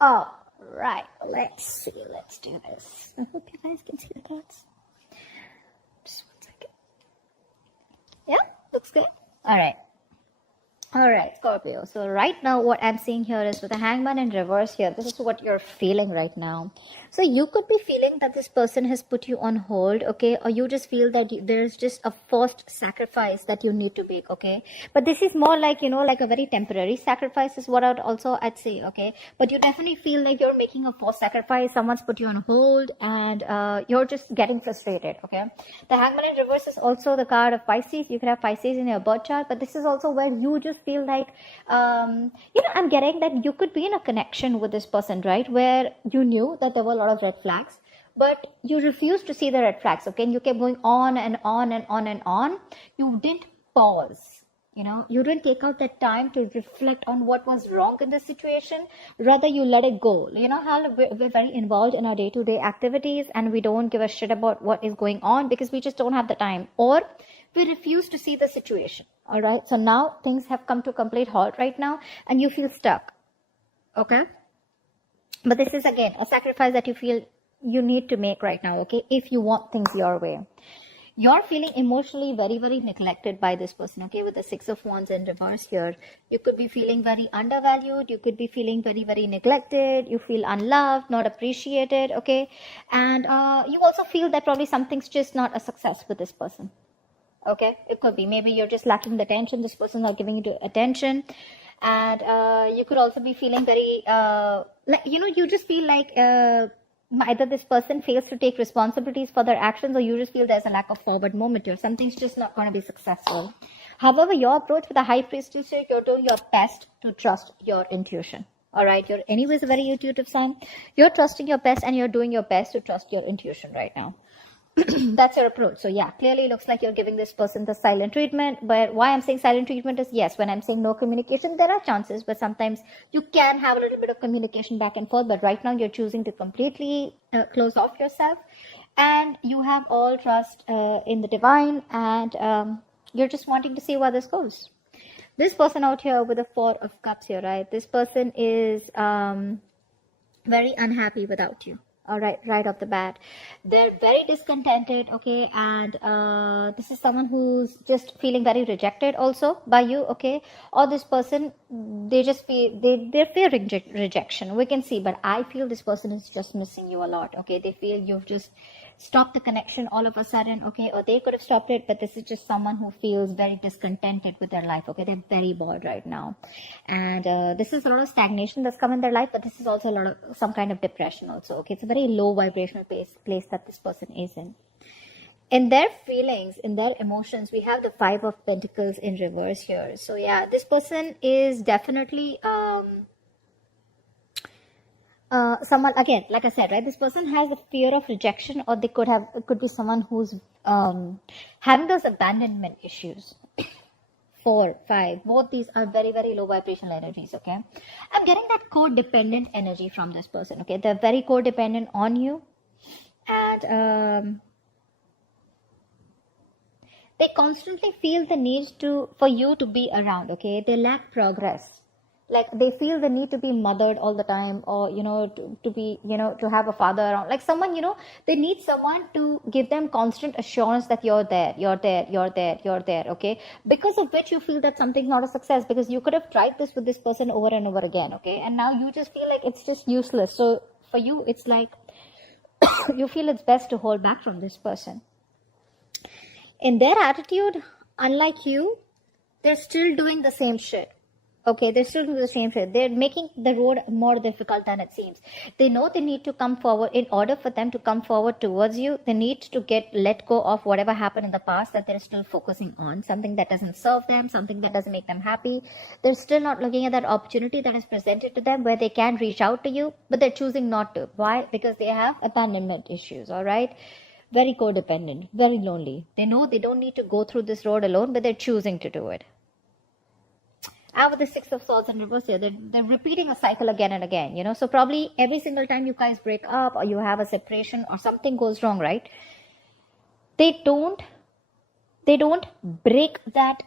All right, let's see. Let's do this. I hope you guys can see the cards. Just 1 second. Yeah, looks good. All right, Scorpio. So right now what I'm seeing here is with the hangman in reverse here, this is what you're feeling right now. So you could be feeling that this person has put you on hold, okay? Or you just feel that there's just a forced sacrifice that you need to make, okay? But this is more like, like a very temporary sacrifice is what I'd say, okay? But you definitely feel like you're making a forced sacrifice. Someone's put you on hold and you're just getting frustrated, okay? The hangman in reverse is also the card of Pisces. You could have Pisces in your birth chart, but this is also where you just feel like, I'm getting that you could be in a connection with this person, right? Where you knew that there were a lot of red flags, but you refused to see the red flags, okay? And you kept going on and on and on and on. You didn't pause. You didn't take out that time to reflect on what was wrong in the situation. Rather, you let it go. How we're very involved in our day-to-day activities and we don't give a shit about what is going on because we just don't have the time, or we refuse to see the situation. All right. So now things have come to a complete halt right now and you feel stuck. Okay. But this is again a sacrifice that you feel you need to make right now. Okay. If you want things your way. You're feeling emotionally very, very neglected by this person, okay, with the Six of Wands in reverse here. You could be feeling very undervalued. You could be feeling very, very neglected. You feel unloved, not appreciated, okay. And you also feel that probably something's just not a success with this person, okay. It could be. Maybe you're just lacking the attention. This person's not giving you attention. And you could also be feeling very, you just feel like... either this person fails to take responsibilities for their actions, or you just feel there's a lack of forward movement here. Something's just not going to be successful. However, your approach with the high priestess, you're doing your best to trust your intuition. All right. You're anyways a very intuitive sign. You're trusting your best and you're doing your best to trust your intuition right now. That's your approach. So yeah, clearly looks like you're giving this person the silent treatment. But why I'm saying silent treatment is, yes, when I'm saying no communication, there are chances, but sometimes you can have a little bit of communication back and forth. But right now you're choosing to completely close off yourself, and you have all trust in the divine, and you're just wanting to see where this goes. This person out here with the Four of Cups here, right? This person is very unhappy without you. All right off the bat, they're very discontented, okay, and this is someone who's just feeling very rejected also by you, okay, or this person, they just feel they're fearing rejection, we can see, but I feel this person is just missing you a lot, okay. They feel you've just stopped the connection all of a sudden, okay, or they could have stopped it, but this is just someone who feels very discontented with their life, okay. They're very bored right now, and this is a lot of stagnation that's come in their life, but this is also a lot of some kind of depression also, okay. It's a very low vibrational place that this person is in. In their feelings, in their emotions, we have the Five of Pentacles in reverse here. So yeah, this person is definitely someone, again, like I said, right, this person has a fear of rejection, or they could be someone who's having those abandonment issues. 4, 5, both these are very, very low vibrational energies, okay. I'm getting that codependent energy from this person, okay. They're very codependent on you, and they constantly feel the need for you to be around, okay. They lack progress. Like they feel the need to be mothered all the time, or to be to have a father around, like someone, they need someone to give them constant assurance that you're there, okay, because of which you feel that something's not a success, because you could have tried this with this person over and over again, okay, and now you just feel like it's just useless. So for you, it's like you feel it's best to hold back from this person. In their attitude, unlike you, they're still doing the same shit. Okay, they're still doing the same shit. They're making the road more difficult than it seems. They know they need to come forward. In order for them to come forward towards you, they need to let go of whatever happened in the past that they're still focusing on. Something that doesn't serve them, something that doesn't make them happy. They're still not looking at that opportunity that is presented to them where they can reach out to you, but they're choosing not to. Why? Because they have abandonment issues, all right? Very codependent, very lonely. They know they don't need to go through this road alone, but they're choosing to do it. And with the Six of Swords in reverse here, they're repeating a cycle again and again, so probably every single time you guys break up or you have a separation or something goes wrong, right, they don't break that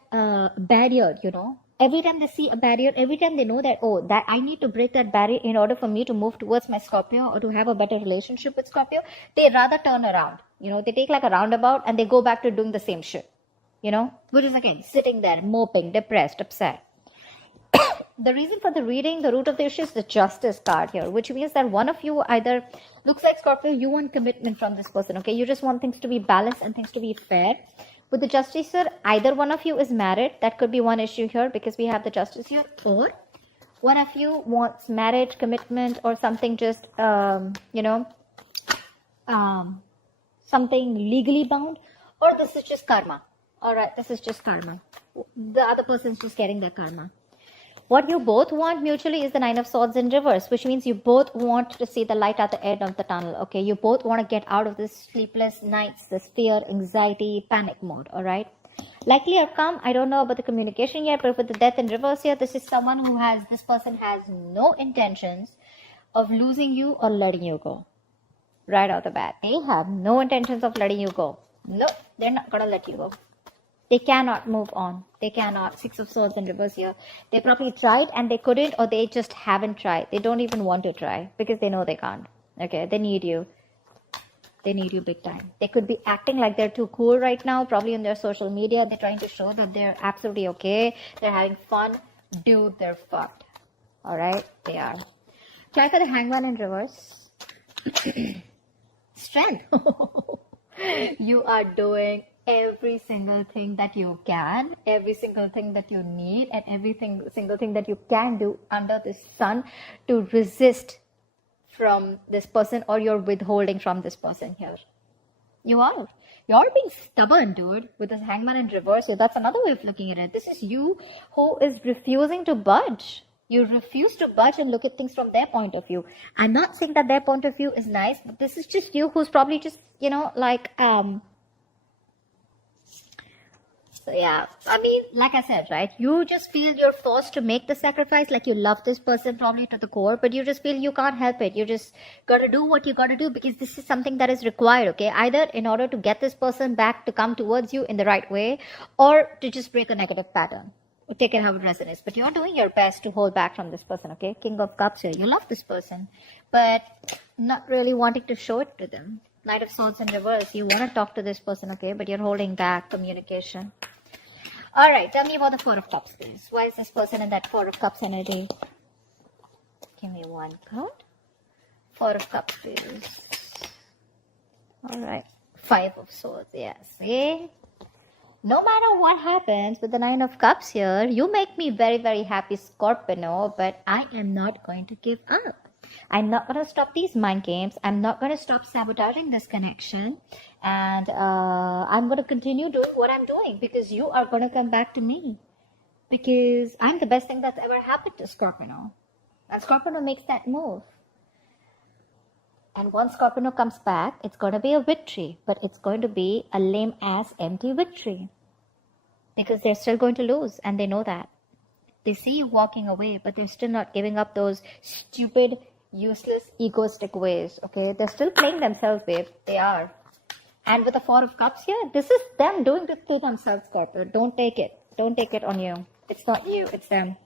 barrier, Every time they see a barrier, every time they know that, oh, that I need to break that barrier in order for me to move towards my Scorpio or to have a better relationship with Scorpio, they rather turn around. They take like a roundabout and they go back to doing the same shit. Which is again, sitting there, moping, depressed, upset. The reason for the reading, the root of the issue is the Justice card here, which means that one of you either, looks like Scorpio, you want commitment from this person, okay? You just want things to be balanced and things to be fair. With the Justice here, either one of you is married. That could be one issue here because we have the Justice here. Or one of you wants marriage, commitment, or something just, something legally bound. Or this is just karma. Alright, this is just karma. The other person's just getting their karma. What you both want mutually is the Nine of Swords in reverse, which means you both want to see the light at the end of the tunnel, okay? You both want to get out of this sleepless nights, this fear, anxiety, panic mode, all right? Likely outcome, I don't know about the communication yet, but with the Death in reverse here, this is someone this person has no intentions of losing you or letting you go. Right out the bat. They have no intentions of letting you go. No, they're not going to let you go. They cannot move on. They cannot. Six of Swords in reverse here. They probably tried and they couldn't, or they just haven't tried. They don't even want to try because they know they can't. Okay, they need you. They need you big time. They could be acting like they're too cool right now, probably on their social media. They're trying to show that they're absolutely okay. They're having fun. Dude, they're fucked. Alright, they are. Try for the Hangman in reverse. Strength. You are doing every single thing that you can, every single thing that you need, and every single thing that you can do under the sun to resist from this person, or you're withholding from this person here. You're being stubborn, dude, with this Hangman in reverse here. That's another way of looking at it. This is you who is refusing to budge. You refuse to budge and look at things from their point of view. I'm not saying that their point of view is nice, but this is just you who's probably just, so yeah, I mean, like I said, right, you just feel you're forced to make the sacrifice, like you love this person probably to the core, but you just feel you can't help it. You just gotta do what you gotta do because this is something that is required, okay? Either in order to get this person back to come towards you in the right way, or to just break a negative pattern. Take it how it resonates. But you're doing your best to hold back from this person, okay? King of Cups here. You love this person, but not really wanting to show it to them. Knight of Swords in reverse. You want to talk to this person, okay? But you're holding back communication. Alright, tell me about the Four of Cups, please. Why is this person in that Four of Cups energy? Give me one card. Four of Cups, please. Alright. Five of Swords, yes. See? No matter what happens with the Nine of Cups here, you make me very, very happy, Scorpio, but I am not going to give up. I'm not going to stop these mind games. I'm not going to stop sabotaging this connection. And I'm going to continue doing what I'm doing because you are going to come back to me. Because I'm the best thing that's ever happened to Scorpio. And Scorpio makes that move. And once Scorpio comes back, it's going to be a victory. But it's going to be a lame-ass empty victory. Because they're still going to lose. And they know that. They see you walking away, but they're still not giving up those stupid, useless, egoistic ways. Okay? They're still playing themselves, babe. They are. And with the Four of Cups here, this is them doing it to themselves, Scorpio. Don't take it. Don't take it on you. It's not you. It's them.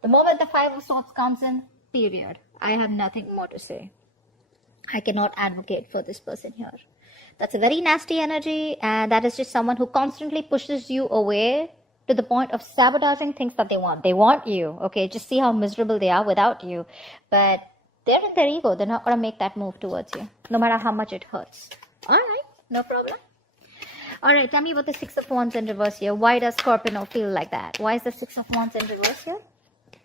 The moment the Five of Swords comes in, period. I have nothing more to say. I cannot advocate for this person here. That's a very nasty energy, and that is just someone who constantly pushes you away to the point of sabotaging things that they want. They want you, okay? Just see how miserable they are without you. But they're in their ego. They're not going to make that move towards you, no matter how much it hurts. All right, no problem. All right, tell me about the Six of Wands in reverse here. Why does Scorpio feel like that? Why is the Six of Wands in reverse here?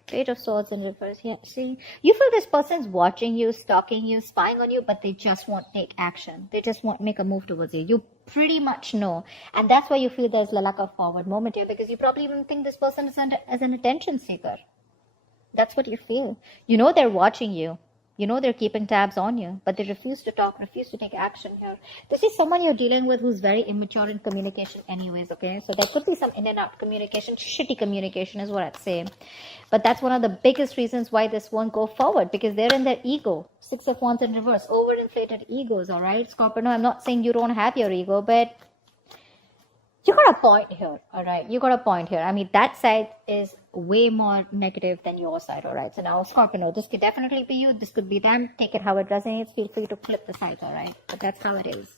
Page of Swords in reverse. Yeah, see, you feel this person's watching you, stalking you, spying on you, but they just won't take action. They just won't make a move towards you. You pretty much know. And that's why you feel there's a lack of forward moment here, because you probably even think this person is as an attention seeker. That's what you feel. You know they're watching you. You know they're keeping tabs on you, but they refuse to talk, refuse to take action here. This is someone you're dealing with who's very immature in communication anyways, okay? So there could be some in and out communication, shitty communication is what I'd say. But that's one of the biggest reasons why this won't go forward, because they're in their ego. Six of Wands in reverse, overinflated egos, all right? Scorpio, no, I'm not saying you don't have your ego, but you got a point here, all right? You got a point here. I mean, that side is way more negative than your side. All right. So now, Scorpio, this could definitely be you. This could be them. Take it how it resonates. Feel free to flip the sides. All right. But that's how it is.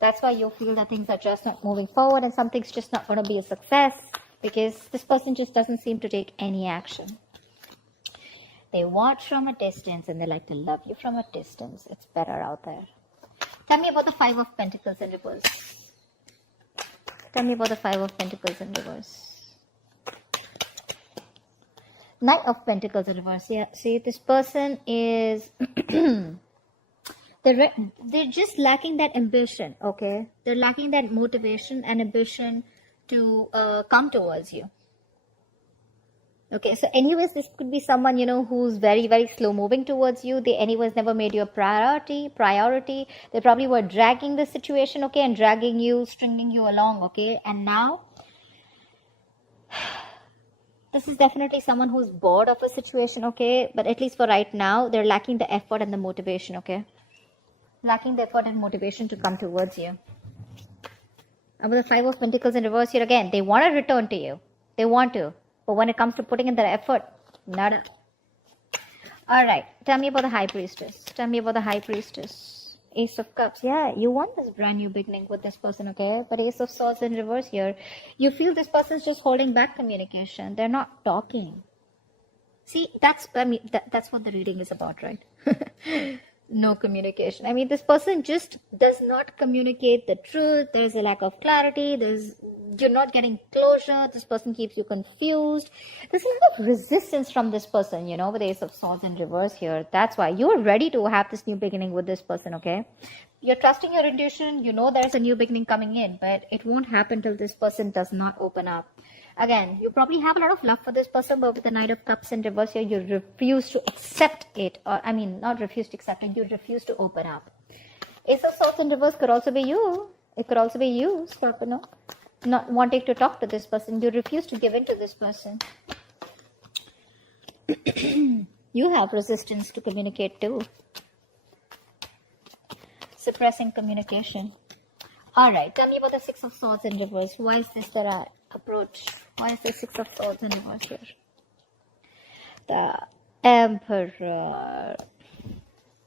That's why you feel that things are just not moving forward and something's just not going to be a success, because this person just doesn't seem to take any action. They watch from a distance and they like to love you from a distance. It's better out there. Tell me about the Five of Pentacles in reverse. Tell me about the Five of Pentacles in reverse. Knight of Pentacles in reverse. Yeah, see, this person is... they're just lacking that ambition, okay? They're lacking that motivation and ambition to come towards you. Okay, so anyways, this could be someone, you know, who's very, very slow moving towards you. They anyways never made you a priority. They probably were dragging the situation, okay, and dragging you, stringing you along, okay? And now, this is definitely someone who's bored of a situation, okay? But at least for right now, they're lacking the effort and the motivation, okay? Lacking the effort and motivation to come towards you. And with the Five of Pentacles in reverse here again, they want to return to you. They want to. But when it comes to putting in their effort, nada. Alright, tell me about the High Priestess. Tell me about the High Priestess. Ace of Cups. Yeah, you want this brand new beginning with this person, okay? But Ace of Swords in reverse here. You feel this person's just holding back communication. They're not talking. See, that's what the reading is about, right? No communication. I mean, this person just does not communicate the truth. There's a lack of clarity. You're not getting closure. This person keeps you confused. There's a lot of resistance from this person, you know, with Ace of Swords in reverse here. That's why you're ready to have this new beginning with this person, okay? You're trusting your intuition. You know there's a new beginning coming in, but it won't happen till this person does not open up. Again, you probably have a lot of love for this person, but with the Knight of Cups in reverse here, you refuse to accept it. Or, I mean, not refuse to accept it, you refuse to open up. Ace of Swords in reverse could also be you. It could also be you, Scorpio. Not wanting to talk to this person. You refuse to give in to this person. You have resistance to communicate too. Suppressing communication. Alright, tell me about the Six of Swords in reverse. Why is this the approach? Why is the Six of Swords in reverse here? The Emperor.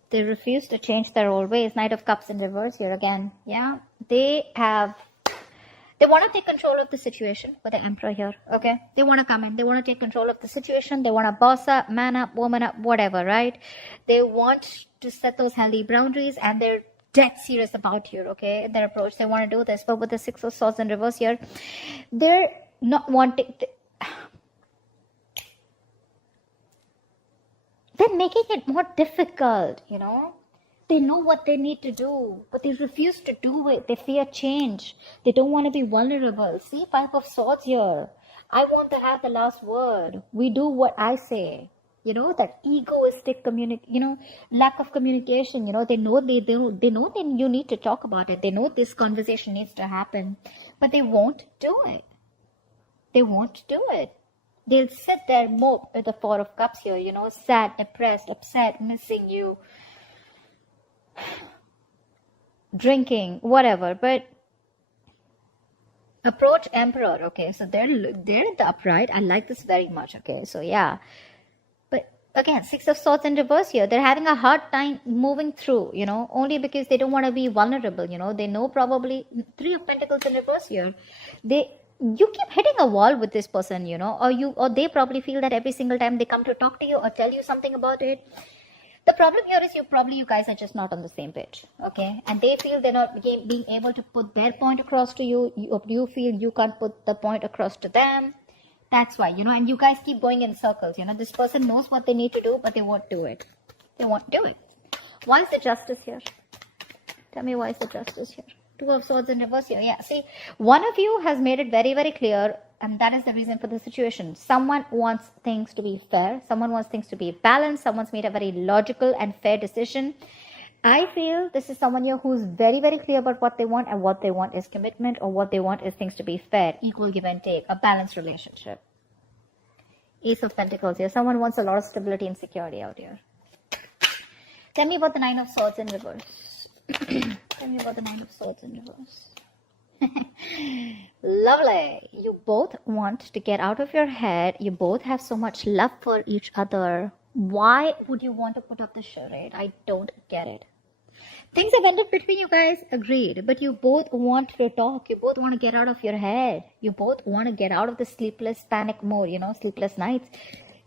They refuse to change their old ways. Knight of Cups in reverse here again. Yeah, they want to take control of the situation with the Emperor here, okay? They want to come in. They want to take control of the situation. They want to boss up, man up, woman up, whatever, right? They want to set those healthy boundaries, and they're dead serious about you, okay? In their approach, they want to do this. But with the Six of Swords in reverse here, they're not wanting... They're making it more difficult, you know? They know what they need to do, but they refuse to do it. They fear change. They don't want to be vulnerable. See, Five of Swords here. I want to have the last word. We do what I say. You know, that egoistic lack of communication. You know, they know you need to talk about it. They know this conversation needs to happen, but they won't do it. They won't do it. They'll sit there, mope with the Four of Cups here, you know, sad, depressed, upset, missing you, drinking, whatever. But approach Emperor, okay, so they're in the upright. I like this very much, okay, so yeah. But again, Six of Swords in reverse here. They're having a hard time moving through, you know, only because they don't want to be vulnerable, you know. They know probably Three of Pentacles in reverse here. You keep hitting a wall with this person, you know, or they probably feel that every single time they come to talk to you or tell you something about it. The problem here is you guys are just not on the same page, okay? And they feel they're not being able to put their point across to you. You feel you can't put the point across to them. That's why, you know, and you guys keep going in circles, you know. This person knows what they need to do, but they won't do it. They won't do it. Why is the Justice here? Tell me, why is the Justice here? Two of Swords in reverse here. Yeah, see, one of you has made it very, very clear, and that is the reason for the situation. Someone wants things to be fair. Someone wants things to be balanced. Someone's made a very logical and fair decision. I feel this is someone here who's very, very clear about what they want, and what they want is commitment, or what they want is things to be fair, equal give and take, a balanced relationship. Ace of Pentacles here. Someone wants a lot of stability and security out here. Tell me about the Nine of Swords in reverse. Tell me about the Nine of Swords in reverse. Lovely. You both want to get out of your head. You both have so much love for each other. Why would you want to put up the charade? I don't get it. Things have ended between you guys, agreed. But you both want to talk. You both want to get out of your head. You both want to get out of the sleepless panic mode, sleepless nights.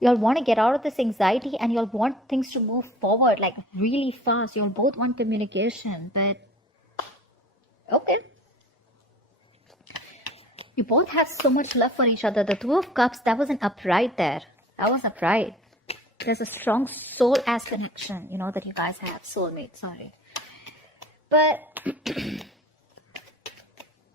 You'll want to get out of this anxiety and you'll want things to move forward like really fast. You'll both want communication, but okay. You both have so much love for each other. The Two of Cups, that was an upright there. That was upright. There's a strong soul-ass connection, that you guys have. Soulmate, sorry. But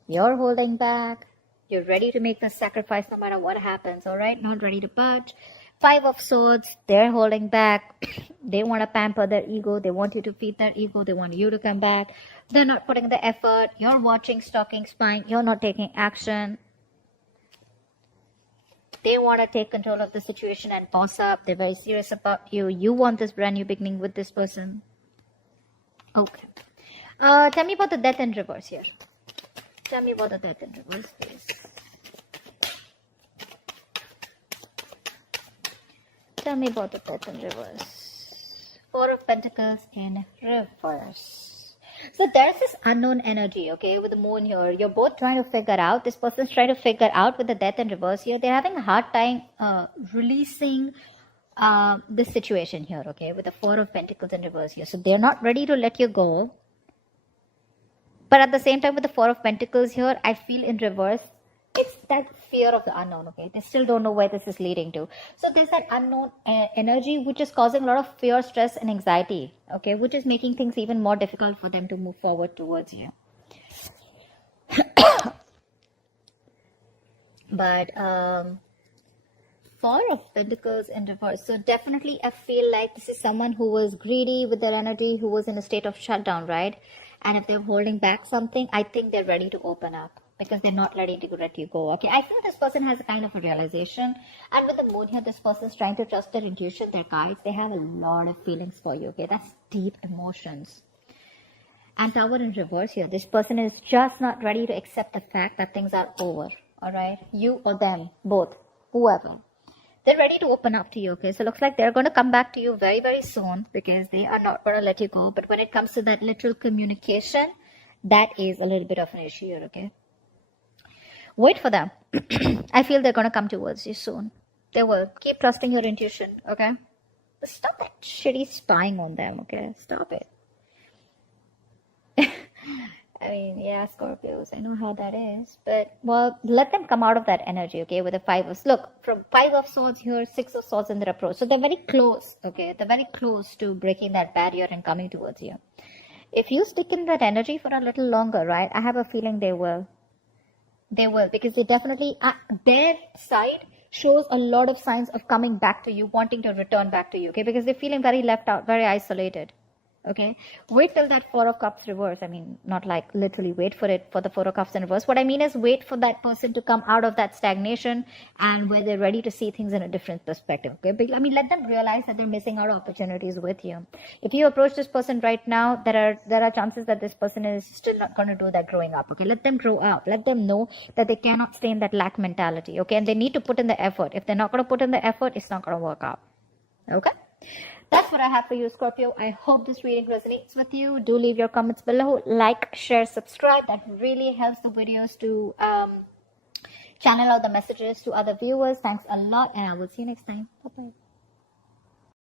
you're holding back. You're ready to make the sacrifice no matter what happens, all right? Not ready to budge. Five of Swords, they're holding back. They want to pamper their ego. They want you to feed their ego. They want you to come back. They're not putting the effort. You're watching, stalking, spying. You're not taking action. They want to take control of the situation and boss up. They're very serious about you. You want this brand new beginning with this person. Okay. Tell me about the Death in reverse here. Tell me about the Death in reverse, please. Tell me about the Death in reverse. Four of Pentacles in reverse. So there's this unknown energy, okay, with the moon here. You're both trying to figure out. This person's trying to figure out with the Death in reverse here. They're having a hard time releasing this situation here, okay, with the Four of Pentacles in reverse here. So they're not ready to let you go. But at the same time, with the Four of Pentacles here, I feel in reverse, it's that fear of the unknown, okay? They still don't know where this is leading to. So there's that unknown energy which is causing a lot of fear, stress, and anxiety, okay? Which is making things even more difficult for them to move forward towards you. But Four of Pentacles in reverse. So definitely I feel like this is someone who was greedy with their energy, who was in a state of shutdown, right? And if they're holding back something, I think they're ready to open up. Because they're not ready to let you go. Okay, I feel this person has a kind of a realization. And with the moon here, this person is trying to trust their intuition, their guides. They have a lot of feelings for you. Okay, that's deep emotions. And Tower in reverse here. This person is just not ready to accept the fact that things are over. Alright, you or them, both, whoever. They're ready to open up to you. Okay, so looks like they're going to come back to you very, very soon. Because they are not going to let you go. But when it comes to that literal communication, that is a little bit of an issue here. Okay. Wait for them. I feel they're going to come towards you soon. They will. Keep trusting your intuition, okay? Stop that shitty spying on them, okay? Stop it. I mean, yeah, Scorpios, I know how that is. But, well, let them come out of that energy, okay? With the Five of... Look, from Five of Swords here, Six of Swords in their approach. So they're very close, okay? They're very close to breaking that barrier and coming towards you. If you stick in that energy for a little longer, right? I have a feeling they will. They will, because they definitely, their side shows a lot of signs of coming back to you, wanting to return back to you, okay? Because they're feeling very left out, very isolated, okay? Wait till that Four of Cups reverse. I mean, not like literally wait for it, for the Four of Cups in reverse. What I mean is wait for that person to come out of that stagnation and where they're ready to see things in a different perspective, okay? But, I mean, let them realize that they're missing out opportunities with you. If you approach this person right now, there are chances that this person is still not going to do that growing up, okay? Let them grow up. Let them know that they cannot stay in that lack mentality, okay? And they need to put in the effort. If they're not going to put in the effort, it's not going to work out, okay? That's what I have for you, Scorpio. I hope this reading resonates with you. Do leave your comments below. Like, share, subscribe. That really helps the videos to channel out the messages to other viewers. Thanks a lot, and I will see you next time. Bye-bye.